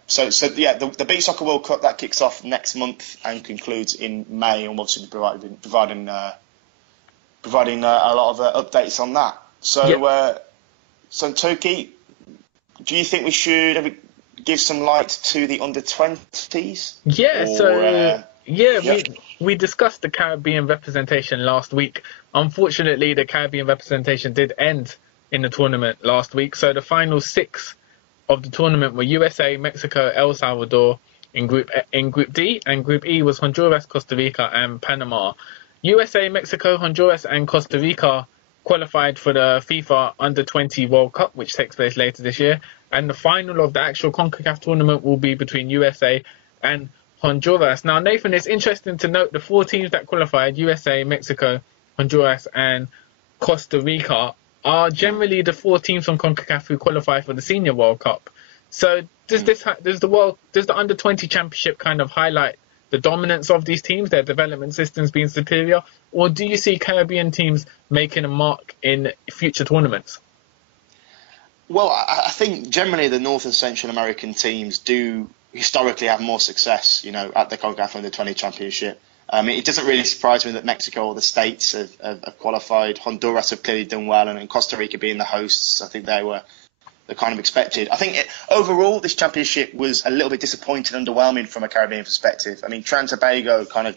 So the Beach Soccer World Cup that kicks off next month and concludes in May, and we'll obviously be providing a lot of updates on that. So, Santokie, do you think we should give some light to the under-20s? We discussed the Caribbean representation last week. Unfortunately, the Caribbean representation did end in the tournament last week. So the final 6 of the tournament were USA, Mexico, El Salvador in Group D, and Group E was Honduras, Costa Rica, and Panama. USA, Mexico, Honduras, and Costa Rica qualified for the FIFA Under-20 World Cup, which takes place later this year. And the final of the actual CONCACAF tournament will be between USA and Honduras. Now, Nathan, it's interesting to note the 4 teams that qualified, USA, Mexico, Honduras, and Costa Rica, are generally the 4 teams from CONCACAF who qualify for the Senior World Cup. So does the Under-20 Championship kind of highlight the dominance of these teams, their development systems being superior, or do you see Caribbean teams making a mark in future tournaments? Well, I think generally the North and Central American teams do historically have more success, at the CONCACAF Under-20 Championship. It doesn't really surprise me that Mexico or the States have qualified. Honduras have clearly done well, and Costa Rica being the hosts, I think they were kind of expected. I think overall this championship was a little bit disappointing, underwhelming from a Caribbean perspective. I mean, Trinidad and Tobago kind of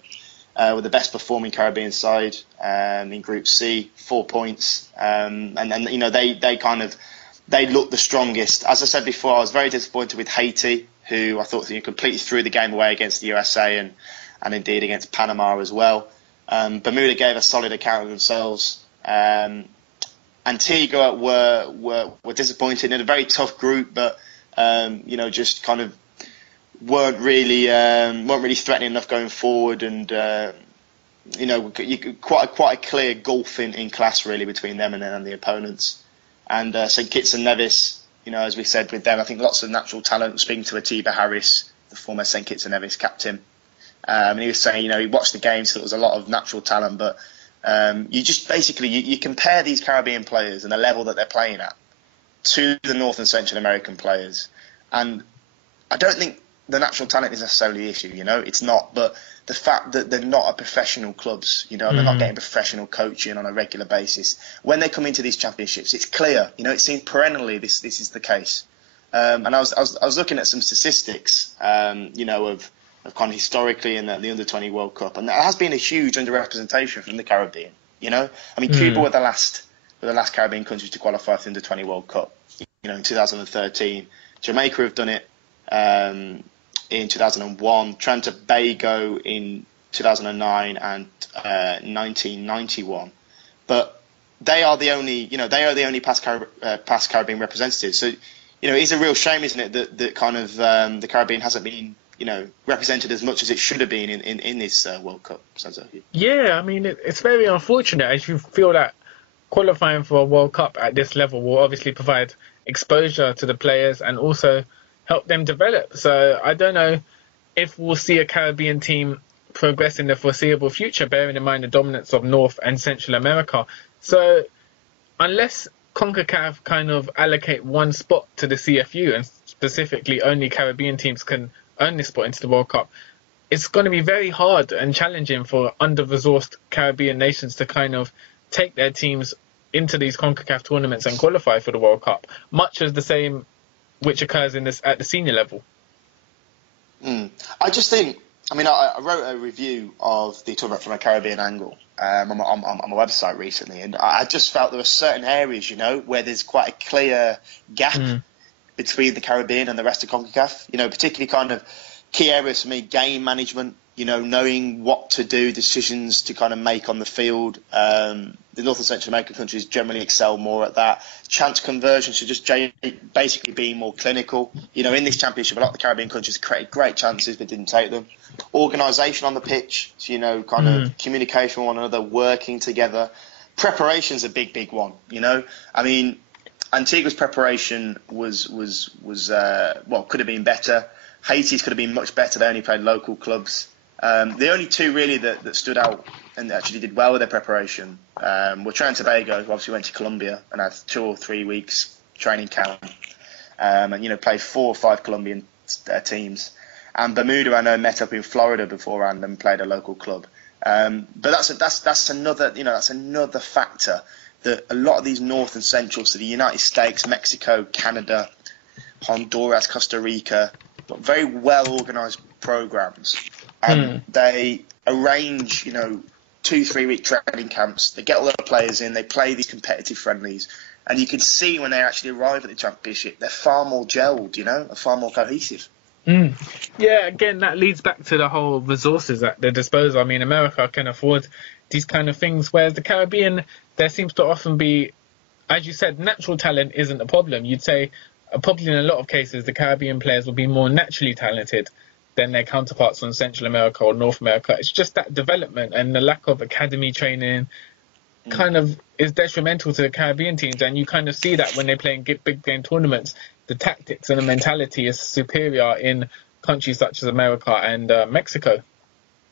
were the best performing Caribbean side in Group C, 4 points, and you know they looked the strongest. As I said before, I was very disappointed with Haiti, who I thought completely threw the game away against the USA and indeed against Panama as well. Bermuda gave a solid account of themselves. Antigua were disappointed in a very tough group, but you know, just kind of weren't really threatening enough going forward, and you know, quite a clear gulf in class really between them and the opponents. And St Kitts and Nevis, you know, as we said with them, I think lots of natural talent. Speaking to Atiba Harris, the former St Kitts and Nevis captain, and he was saying, you know, he watched the game, so there was a lot of natural talent, but you just basically you compare these Caribbean players and the level that they're playing at to the North and Central American players, and I don't think the natural talent is necessarily the issue. You know, it's not, but the fact that they're not at professional clubs, you know, they're not getting professional coaching on a regular basis. When they come into these championships, it's clear, you know, it seems perennially this is the case. And I was looking at some statistics, you know, of kind of historically in the Under-20 World Cup, and there has been a huge underrepresentation from the Caribbean. You know, I mean, Cuba were the last Caribbean country to qualify for the Under-20 World Cup. You know, in 2013, Jamaica have done it in 2001, Trinidad and Tobago in 2009 and 1991. But they are the only past Caribbean representatives. So, you know, it's a real shame, isn't it, that kind of the Caribbean hasn't been, you know, represented as much as it should have been in this World Cup. Santokie. Yeah, I mean, it's very unfortunate, as you feel that qualifying for a World Cup at this level will obviously provide exposure to the players and also help them develop. So I don't know if we'll see a Caribbean team progress in the foreseeable future, bearing in mind the dominance of North and Central America. So unless CONCACAF kind of allocate one spot to the CFU, and specifically only Caribbean teams can earn this spot into the World Cup, it's going to be very hard and challenging for under-resourced Caribbean nations to kind of take their teams into these CONCACAF tournaments and qualify for the World Cup, much as the same which occurs at the senior level. I just think, I mean, I wrote a review of the tournament from a Caribbean angle on my website recently, and I just felt there were certain areas, you know, where there's quite a clear gap between the Caribbean and the rest of CONCACAF. You know, particularly kind of key areas for me, game management, you know, knowing what to do, decisions to kind of make on the field. The North and Central American countries generally excel more at that. Chance conversion should just basically be more clinical. You know, in this championship, a lot of the Caribbean countries created great chances but didn't take them. Organisation on the pitch, so, you know, kind of communication with one another, working together. Preparation's a big one, you know. I mean, Antigua's preparation was could have been better. Haiti's could have been much better. They only played local clubs. The only two really that stood out and actually did well with their preparation were Trinidad and Tobago, who obviously went to Colombia and had 2 or 3 weeks training camp, and you know, played 4 or 5 Colombian teams. And Bermuda, I know, met up in Florida beforehand and played a local club. But that's another factor that a lot of these North and Central, so the United States, Mexico, Canada, Honduras, Costa Rica, got very well organised programs. They arrange, you know, 2-3 week training camps. They get all the players in. They play these competitive friendlies, and you can see when they actually arrive at the championship, they're far more gelled, you know, and far more cohesive. Yeah, again, that leads back to the whole resources at their disposal. I mean, America can afford these kind of things, whereas the Caribbean, there seems to often be, as you said, natural talent isn't a problem. You'd say probably in a lot of cases the Caribbean players will be more naturally talented than their counterparts on Central America or North America. It's just that development and the lack of academy training kind of is detrimental to the Caribbean teams, and you kind of see that when they play in big game tournaments. The tactics and the mentality is superior in countries such as America and Mexico.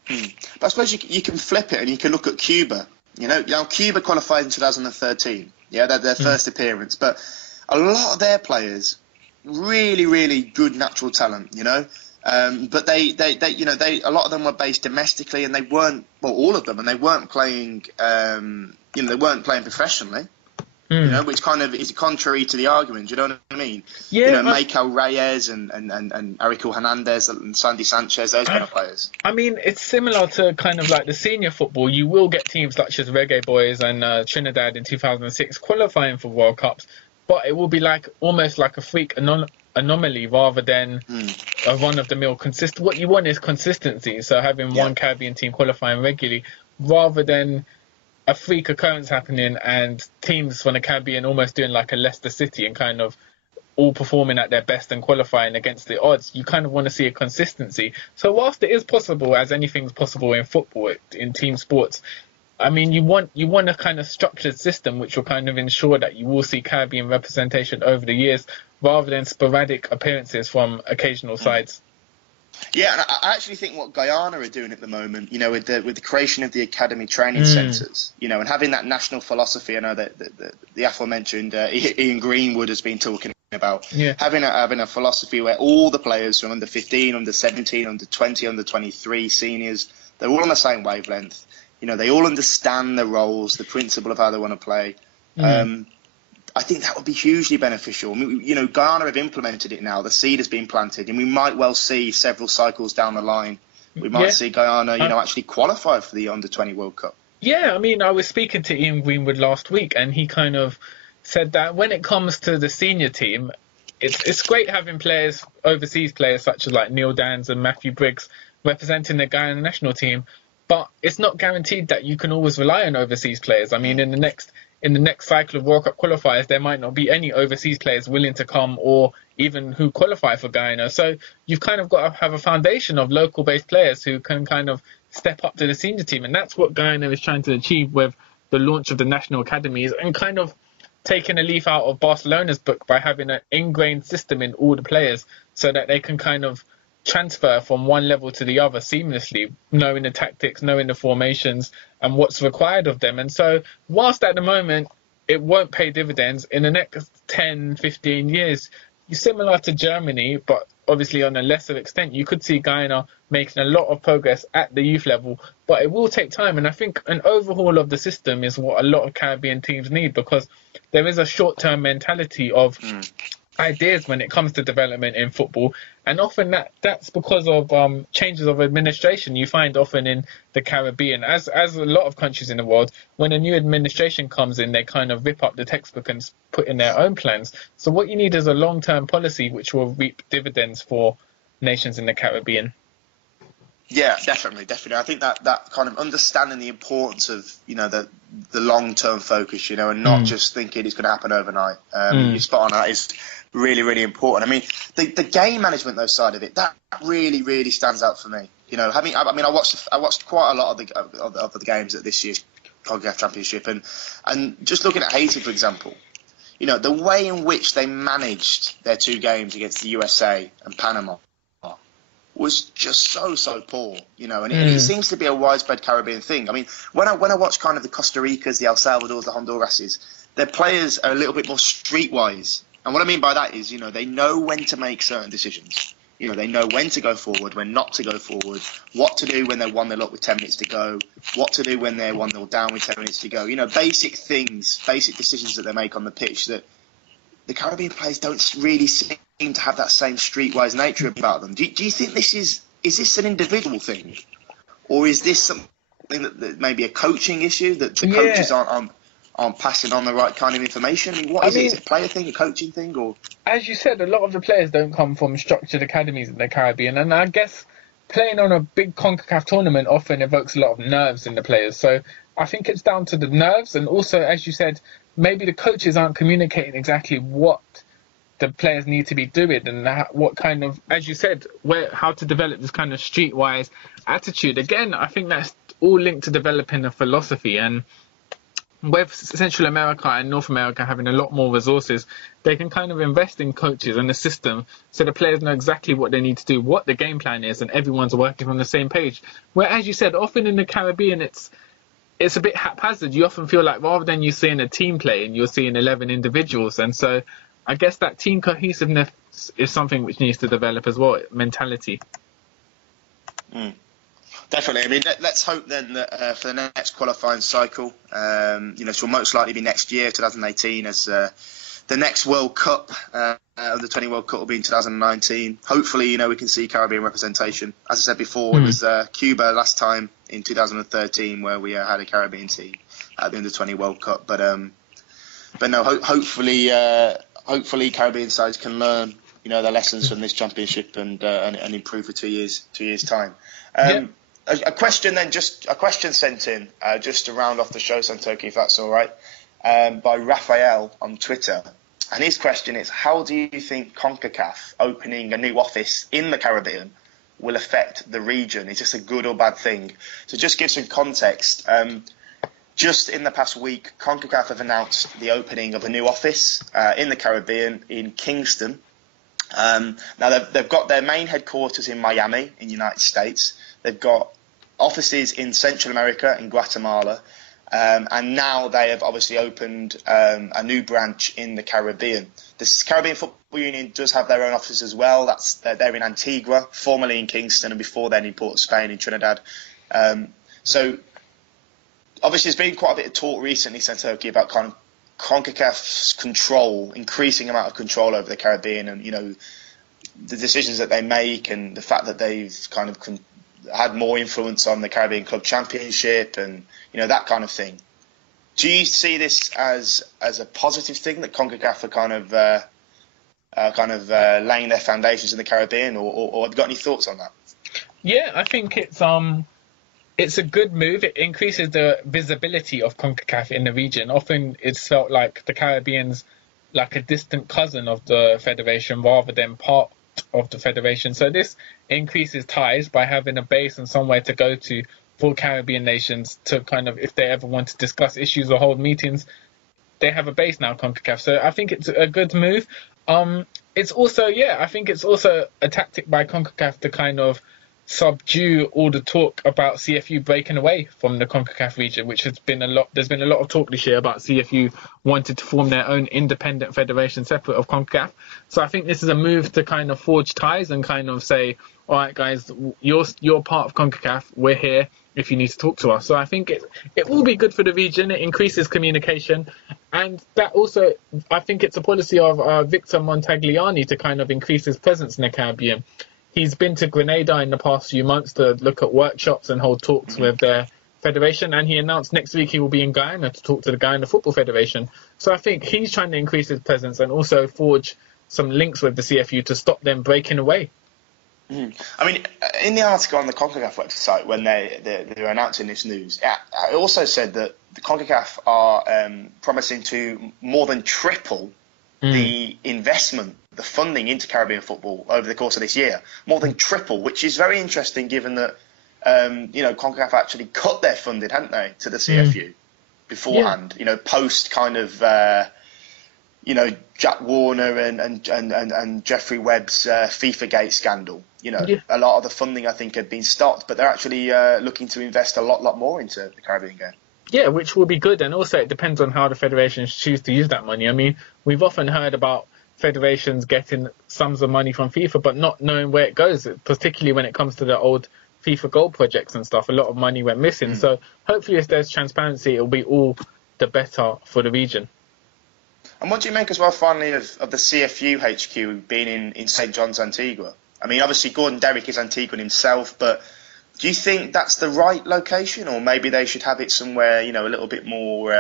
But I suppose you can flip it and you can look at Cuba. You know, Cuba qualified in 2013. Yeah, their first appearance, but a lot of their players really good natural talent. You know. But they a lot of them were based domestically, and they weren't, well, all of them, and they weren't playing, they weren't playing professionally. which kind of is contrary to the argument. Do you know what I mean? Yeah, Michael Reyes and Erico Hernandez and Sandy Sanchez, those kind of players. I mean, it's similar to kind of like the senior football. You will get teams such as Reggae Boyz and Trinidad in 2006 qualifying for World Cups, but it will be almost like a freak anomaly rather than a run-of-the-mill consistent. What you want is consistency, so having one Caribbean team qualifying regularly rather than a freak occurrence happening and teams from the Caribbean almost doing like a Leicester City and kind of all performing at their best and qualifying against the odds. You kind of want to see a consistency. So whilst it is possible, as anything's possible in football, in team sports, I mean, you want a kind of structured system which will kind of ensure that you will see Caribbean representation over the years rather than sporadic appearances from occasional sides. Yeah, and I actually think what Guyana are doing at the moment, with the creation of the academy training centres, and having that national philosophy. I know that the aforementioned Ian Greenwood has been talking about having a philosophy where all the players from under 15, under 17, under 20, under 23, seniors, they're all on the same wavelength. They all understand the roles, the principle of how they want to play. I think that would be hugely beneficial. I mean, Ghana have implemented it now. The seed has been planted, and we might well see several cycles down the line. We might see Guyana, actually qualify for the Under-20 World Cup. Yeah, I mean, I was speaking to Ian Greenwood last week, and he kind of said that when it comes to the senior team, it's great having players, overseas players such as like Neil Dans and Matthew Briggs representing the Guyana national team, but it's not guaranteed that you can always rely on overseas players. I mean, in the next cycle of World Cup qualifiers, there might not be any overseas players willing to come or even who qualify for Guyana. So you've kind of got to have a foundation of local-based players who can kind of step up to the senior team. And that's what Guyana is trying to achieve with the launch of the national academies and kind of taking a leaf out of Barcelona's book by having an ingrained system in all the players so that they can kind of transfer from one level to the other seamlessly, knowing the tactics, knowing the formations and what's required of them. And so whilst at the moment it won't pay dividends, in the next 10, 15 years, you're similar to Germany, but obviously on a lesser extent, you could see Guyana making a lot of progress at the youth level, but it will take time. And I think an overhaul of the system is what a lot of Caribbean teams need, because there is a short-term mentality of ideas when it comes to development in football, and often that's because of changes of administration. You find often in the Caribbean, as a lot of countries in the world, when a new administration comes in, they kind of rip up the textbook and put in their own plans. So what you need is a long-term policy which will reap dividends for nations in the Caribbean. Yeah, definitely. I think that kind of understanding the importance of the long-term focus, and not just thinking it's going to happen overnight. You're spot on. That is really, really important. I mean, the game management though side of it, that really, really stands out for me. I watched quite a lot of the games at this year's CONCACAF Championship, and just looking at Haiti, for example, the way in which they managed their two games against the USA and Panama was just so poor, and it seems to be a widespread Caribbean thing. I mean, when I watch kind of the Costa Ricas, the El Salvadors, the Hondurases, their players are a little bit more streetwise. And what I mean by that is, they know when to make certain decisions. They know when to go forward, when not to go forward, what to do when they're 1-0 up with 10 minutes to go, what to do when they're 1-0 down with 10 minutes to go. Basic things, basic decisions that they make on the pitch that the Caribbean players don't really seem to have that same streetwise nature about them. Do you think is this an individual thing? Or is this something that maybe a coaching issue, that the coaches aren't passing on the right kind of information? I mean, what is it? Is it a player thing, a coaching thing? Or, as you said, a lot of the players don't come from structured academies in the Caribbean, and I guess playing on a big CONCACAF tournament often evokes a lot of nerves in the players. So I think it's down to the nerves, and also, as you said, maybe the coaches aren't communicating exactly what the players need to be doing and what kind of, as you said, how to develop this kind of streetwise attitude. Again, I think that's all linked to developing a philosophy, and with Central America and North America having a lot more resources, they can kind of invest in coaches and the system so the players know exactly what they need to do, what the game plan is, and everyone's working on the same page. Where, as you said, often in the Caribbean, it's a bit haphazard. You often feel like rather than you seeing a team play and you're seeing 11 individuals. And so I guess that team cohesiveness is something which needs to develop as well, mentality. Definitely. I mean, let's hope then that for the next qualifying cycle, which will most likely be next year, 2018, as the next World Cup, the 20 World Cup will be in 2019. Hopefully, we can see Caribbean representation. As I said before, it was Cuba last time in 2013 where we had a Caribbean team at the Under-20 World Cup. But no, hopefully Caribbean sides can learn, their lessons from this championship and improve for 2 years time. A question sent in just to round off the show, Santokie, if that's all right, by Raphael on Twitter. And his question is, how do you think CONCACAF opening a new office in the Caribbean will affect the region? Is this a good or bad thing? So just give some context. Just in the past week, CONCACAF have announced the opening of a new office in the Caribbean in Kingston. Now, they've got their main headquarters in Miami in the United States. They've got offices in Central America, in Guatemala. And now they have obviously opened a new branch in the Caribbean. The Caribbean Football Union does have their own offices as well. They're in Antigua, formerly in Kingston, and before then in Port of Spain, in Trinidad. So obviously there's been quite a bit of talk recently, Santokie, about kind of CONCACAF's increasing amount of control over the Caribbean, and the decisions that they make, and the fact that they've kind of had more influence on the Caribbean Club Championship, and that kind of thing. Do you see this as a positive thing that CONCACAF are kind of laying their foundations in the Caribbean, or have you got any thoughts on that? Yeah, I think it's a good move. It increases the visibility of CONCACAF in the region. Often it's felt like the Caribbean's like a distant cousin of the federation rather than part of the federation. So this increases ties by having a base and somewhere to go to for Caribbean nations to kind of, if they ever want to discuss issues or hold meetings, they have a base now, CONCACAF. So I think it's a good move. It's also, I think it's also a tactic by CONCACAF to kind of subdue all the talk about CFU breaking away from the CONCACAF region, which has been there's been a lot of talk this year about CFU wanted to form their own independent federation separate of CONCACAF. So I think this is a move to kind of forge ties and kind of say, all right, guys, you're part of CONCACAF, we're here if you need to talk to us. So I think it will be good for the region. It increases communication, and that also, I think it's a policy of Victor Montagliani to kind of increase his presence in the Caribbean. He's been to Grenada in the past few months to look at workshops and hold talks with their federation, and he announced next week he will be in Guyana to talk to the Guyana Football Federation. So I think he's trying to increase his presence and also forge some links with the CFU to stop them breaking away. I mean, in the article on the CONCACAF website, when they were announcing this news, it also said that the CONCACAF are promising to more than triple the investment, the funding into Caribbean football over the course of this year. More than triple, which is very interesting given that, CONCACAF actually cut their funding, hadn't they, to the CFU beforehand, post kind of, Jack Warner and Jeffrey Webb's FIFA Gate scandal. A lot of the funding, I think, had been stopped, but they're actually looking to invest a lot more into the Caribbean game. Yeah, which will be good. And also it depends on how the federations choose to use that money. I mean, we've often heard about federations getting sums of money from FIFA, but not knowing where it goes, particularly when it comes to the old FIFA gold projects and stuff. A lot of money went missing. So hopefully if there's transparency, it'll be all the better for the region. And what do you make as well, finally, of the CFU HQ being in St. John's, Antigua? I mean, obviously Gordon Derrick is Antiguan himself, but do you think that's the right location, or maybe they should have it somewhere, a little bit more,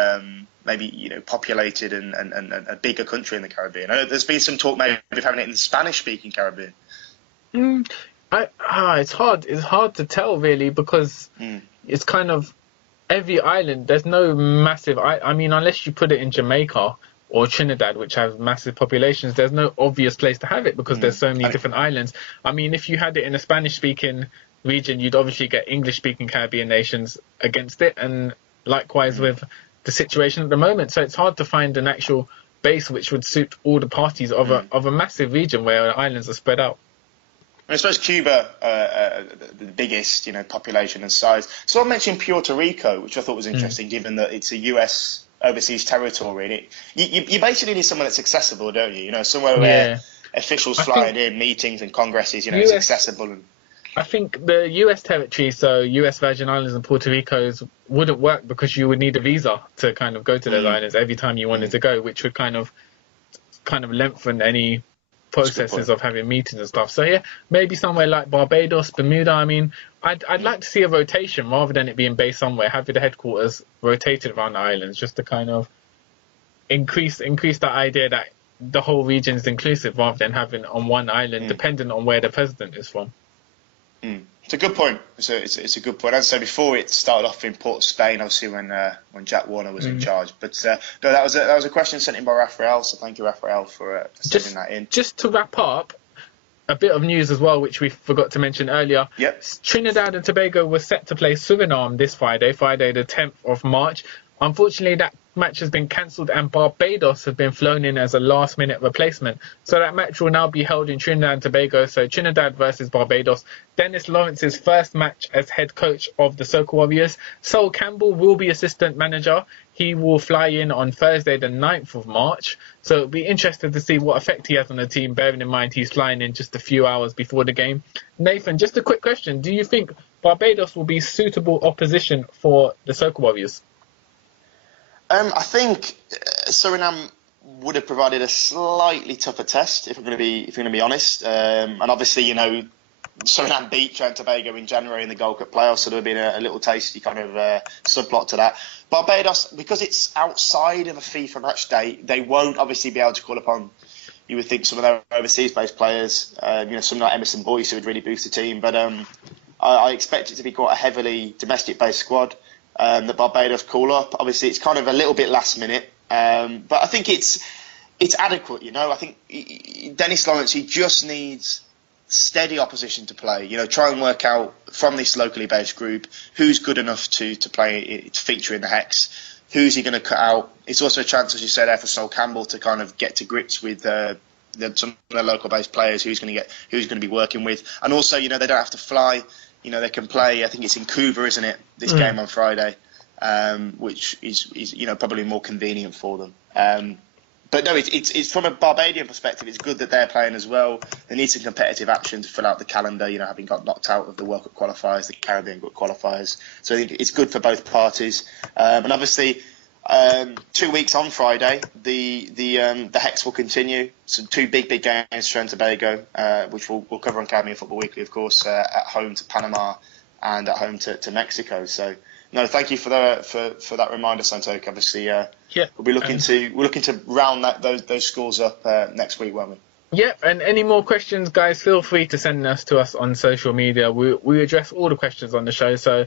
populated and a bigger country in the Caribbean? I know there's been some talk maybe of having it in the Spanish-speaking Caribbean. It's hard to tell really, because it's kind of every island. There's no massive. I mean, unless you put it in Jamaica or Trinidad, which have massive populations, there's no obvious place to have it because there's so many different islands. I mean, if you had it in a Spanish-speaking region, you'd obviously get English-speaking Caribbean nations against it, and likewise with the situation at the moment. So it's hard to find an actual base which would suit all the parties of a massive region where islands are spread out. I suppose Cuba, the biggest, population and size. So I mentioned Puerto Rico, which I thought was interesting, given that it's a US overseas territory. You basically need somewhere that's accessible, don't you? Somewhere where officials flying in, meetings and congresses, it's accessible. I think the US territory, so US Virgin Islands and Puerto Rico's, wouldn't work because you would need a visa to kind of go to those islands every time you wanted to go, which would kind of lengthen any processes of having meetings and stuff. So yeah, maybe somewhere like Barbados, Bermuda. I mean, I'd like to see a rotation rather than it being based somewhere, having the headquarters rotated around the islands, just to kind of increase that idea that the whole region is inclusive rather than having on one island, depending on where the president is from. It's a good point. It's a good point. As I said before, it started off in Port of Spain, obviously when Jack Warner was in charge. But no, that was a question sent in by Raphael. So thank you, Raphael, for sending that in. Just to wrap up, a bit of news as well, which we forgot to mention earlier. Yep. Trinidad and Tobago was set to play Suriname this Friday the 10th of March. Unfortunately, that match has been cancelled and Barbados have been flown in as a last-minute replacement. So that match will now be held in Trinidad and Tobago. So Trinidad versus Barbados. Dennis Lawrence's first match as head coach of the Soca Warriors. Sol Campbell will be assistant manager. He will fly in on Thursday the 9th of March. So it'll be interesting to see what effect he has on the team, bearing in mind he's flying in just a few hours before the game. Nathan, just a quick question. Do you think Barbados will be suitable opposition for the Soca Warriors? I think Suriname would have provided a slightly tougher test, if we're going to be honest. And obviously, Suriname beat Trinidad and Tobago in January in the Gold Cup playoffs, so there would have been a little tasty kind of subplot to that. Barbados, because it's outside of a FIFA match day, they won't obviously be able to call upon, you would think, some of their overseas-based players, some like Emerson Boyce, who would really boost the team. But I expect it to be quite a heavily domestic-based squad. That Barbados call up. Obviously, it's kind of a little bit last minute, but I think it's adequate. I think Dennis Lawrence, he just needs steady opposition to play. Try and work out from this locally based group who's good enough to play, to feature in the Hex. Who's he going to cut out? It's also a chance, as you said, there for Sol Campbell to kind of get to grips with some of the local based players. Who's going to be working with, and also they don't have to fly. They can play, I think it's in Cuba, isn't it, this game on Friday, which is probably more convenient for them. But no, it's from a Barbadian perspective, it's good that they're playing as well. They need some competitive action to fill out the calendar, having got knocked out of the World Cup qualifiers, the Caribbean Cup qualifiers. So I think it's good for both parties. And obviously, 2 weeks on Friday, the Hex will continue. So two big games for Trinidad and Tobago, which we'll cover on Caribbean Football Weekly, of course, at home to Panama and at home to Mexico. So no, thank you for that reminder, Santokie. Obviously, we'll be looking to round those scores up next week, won't we? Yep, and any more questions, guys, feel free to send us to us on social media. We address all the questions on the show. So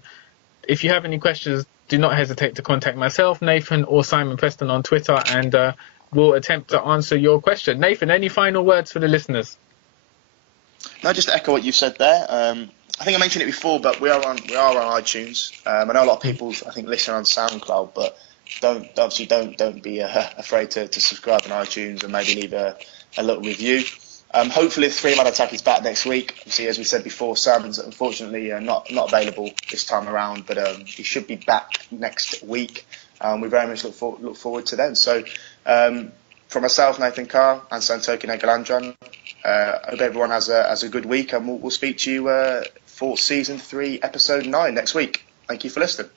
if you have any questions, do not hesitate to contact myself, Nathan, or Simon Preston on Twitter, and we'll attempt to answer your question. Nathan, any final words for the listeners? No, just to echo what you said there. I think I mentioned it before, but we are on iTunes. I know a lot of people, I think, listen on SoundCloud, but don't be afraid to subscribe on iTunes and maybe leave a little review. Hopefully the three-man attack is back next week. Obviously, as we said before, Sam's unfortunately not available this time around, but he should be back next week. We very much look forward to then. So from myself, Nathan Carr, and Santokie Nagulendran, I hope everyone has a good week, and we'll speak to you for Season 3, Episode 9 next week. Thank you for listening.